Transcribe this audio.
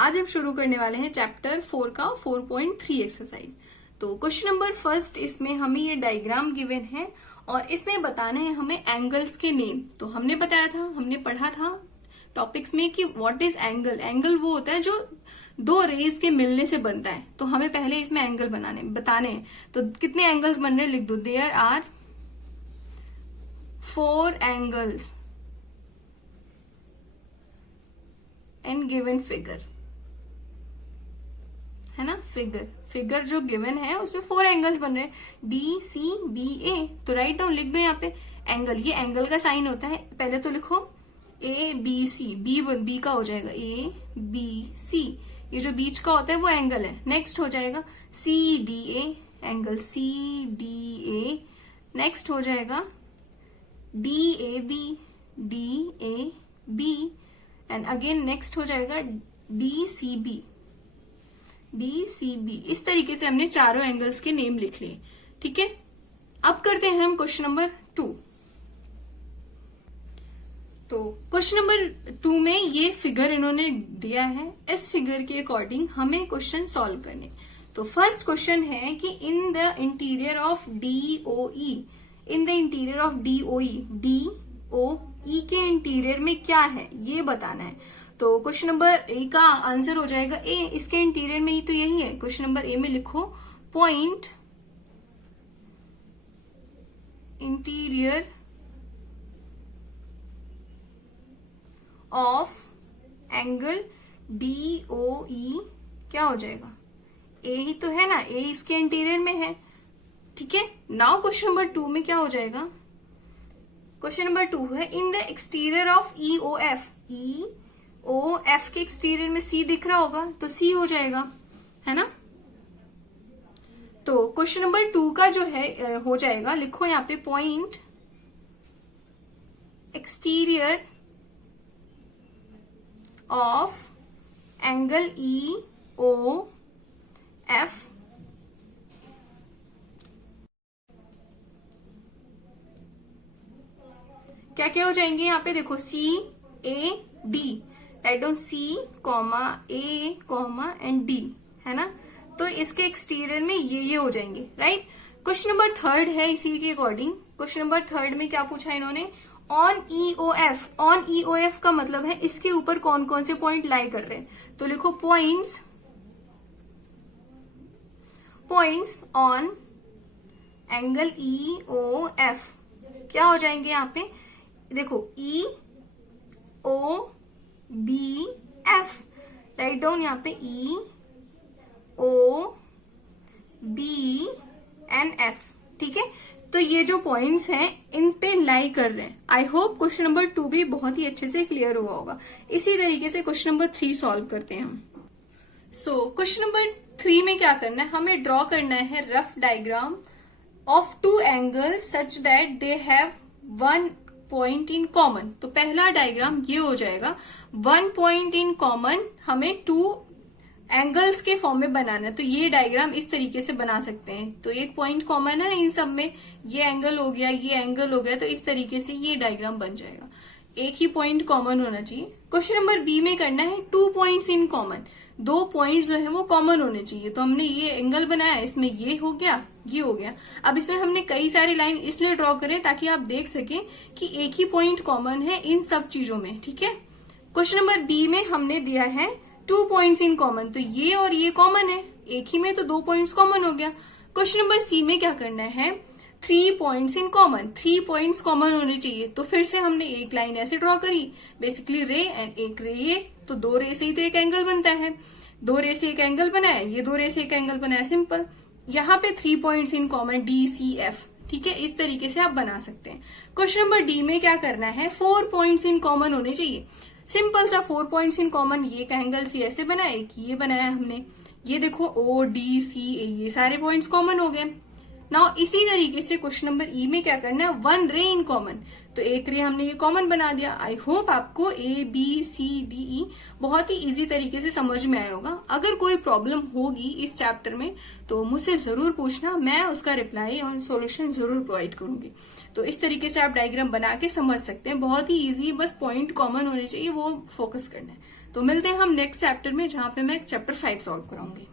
आज हम शुरू करने वाले हैं चैप्टर 4 का 4.3 एक्सरसाइज। तो क्वेश्चन नंबर फर्स्ट, इसमें हमें ये डायग्राम गिवन है और इसमें बताना है हमें एंगल्स के नेम। तो हमने बताया था, हमने पढ़ा था टॉपिक्स में कि व्हाट इज एंगल। एंगल वो होता है जो दो रेज के मिलने से बनता है। तो हमें पहले इसमें एंगल बताने हैं। तो कितने एंगल्स बन रहे लिख दो। There are 4 angles in given figure, है ना। फिगर जो गिवन है उसमें 4 एंगल्स बन रहे हैं, डी सी बी ए। तो राइट डाउन लिख दो यहाँ पे एंगल। ये एंगल का साइन होता है। पहले तो लिखो ए बी सी, बी का हो जाएगा ए बी सी, ये जो बीच का होता है वो एंगल है। नेक्स्ट हो जाएगा C D A, angle C D A. Next हो जाएगा D A B and again next हो जाएगा डी सी बी। इस तरीके से हमने चारों एंगल्स के नेम लिख लिए। ठीक है, अब करते हैं हम क्वेश्चन नंबर 2। तो क्वेश्चन नंबर 2 में ये फिगर इन्होंने दिया है। इस फिगर के अकॉर्डिंग हमें क्वेश्चन सॉल्व करने। तो फर्स्ट क्वेश्चन है कि in the interior of DOE, DOE के इंटीरियर में क्या है ये बताना है। तो क्वेश्चन नंबर ए का आंसर हो जाएगा ए। इसके इंटीरियर में ही तो यही है। क्वेश्चन नंबर ए में लिखो point interior of angle DOE क्या हो जाएगा, ए ही तो है ना, ए इसके इंटीरियर में है। ठीक है, नाउ क्वेश्चन नंबर 2 में क्या हो जाएगा। क्वेश्चन नंबर 2 है in the exterior of EOF, EOF के एक्सटीरियर में C दिख रहा होगा तो C हो जाएगा, है ना। तो क्वेश्चन नंबर 2 का जो है हो जाएगा, लिखो यहाँ पे point exterior of angle EOF क्या क्या हो जाएंगे यहाँ पे, देखो C A D, write down C, A, and D, है ना। तो इसके एक्सटीरियर में ये हो जाएंगे, राइट। क्वेश्चन नंबर 3 है इसी के अकॉर्डिंग। क्वेश्चन नंबर 3 में क्या पूछा इन्होंने, ऑन EOF का मतलब है इसके ऊपर कौन कौन से पॉइंट लाई कर रहे हैं। तो लिखो पॉइंट्स ऑन एंगल EOF क्या हो जाएंगे यहाँ पे, देखो EOBF, राइट डाउन यहाँ पे EOBNF। ठीक है, तो ये जो पॉइंट्स हैं इन पे लाई कर रहे हैं। आई होप क्वेश्चन नंबर 2 भी बहुत ही अच्छे से क्लियर हुआ होगा। इसी तरीके से क्वेश्चन नंबर 3 सॉल्व करते हैं हम। सो क्वेश्चन नंबर 3 में क्या करना है, हमें ड्रॉ करना है rough diagram of 2 angles such that they have 1 point in common. तो पहला डायग्राम ये हो जाएगा, 1 पॉइंट इन कॉमन हमें 2 एंगल्स के फॉर्म में बनाना है। तो ये डायग्राम इस तरीके से बना सकते हैं। तो एक पॉइंट कॉमन है इन सब में, ये एंगल हो गया, ये एंगल हो गया, तो इस तरीके से ये डायग्राम बन जाएगा। एक ही पॉइंट कॉमन होना चाहिए। क्वेश्चन नंबर बी में करना है 2 पॉइंट्स इन कॉमन, 2 पॉइंट्स जो है वो कॉमन होने चाहिए। तो हमने ये एंगल बनाया, इसमें ये हो गया, ये हो गया। अब इसमें हमने कई सारी लाइन इसलिए ड्रॉ करें ताकि आप देख सकें कि एक ही पॉइंट कॉमन है इन सब चीजों में। ठीक है, क्वेश्चन नंबर बी में हमने दिया है 2 पॉइंट्स इन कॉमन, तो ये और ये कॉमन है, एक ही में तो 2 पॉइंट्स कॉमन हो गया। क्वेश्चन नंबर सी में क्या करना है, 3 points in common, 3 points common होने चाहिए। तो फिर से हमने एक लाइन ऐसे ड्रॉ करी, बेसिकली रे एंड एक रे ये, तो 2 रे से ही तो एक एंगल बनता है। 2 रे से एक एंगल बनाया, ये 2 रे से एक एंगल बनाया, सिंपल। यहाँ पे 3 पॉइंट्स इन कॉमन DCF। ठीक है, इस तरीके से आप बना सकते हैं। क्वेश्चन नंबर डी में क्या करना है, 4 पॉइंट्स इन कॉमन होने चाहिए। सिंपल सा 4 पॉइंट्स इन कॉमन, ये एक एंगल सी ऐसे बनाया, एक ये बनाया हमने, ये देखो ODCA, ये सारे पॉइंट्स कॉमन हो गए। नाउ इसी तरीके से क्वेश्चन नंबर ई में क्या करना है, 1 रे इन कॉमन, तो एक रे हमने ये कॉमन बना दिया। आई होप आपको ABCDE बहुत ही इजी तरीके से समझ में आया होगा। अगर कोई प्रॉब्लम होगी इस चैप्टर में तो मुझसे जरूर पूछना, मैं उसका रिप्लाई और सॉल्यूशन जरूर प्रोवाइड करूंगी। तो इस तरीके से आप डायग्राम बना के समझ सकते हैं, बहुत ही इजी, बस पॉइंट कॉमन होने चाहिए, वो फोकस करना है। तो मिलते हैं हम नेक्स्ट चैप्टर में, जहां पे मैं चैप्टर 5 सॉल्व कराऊंगी।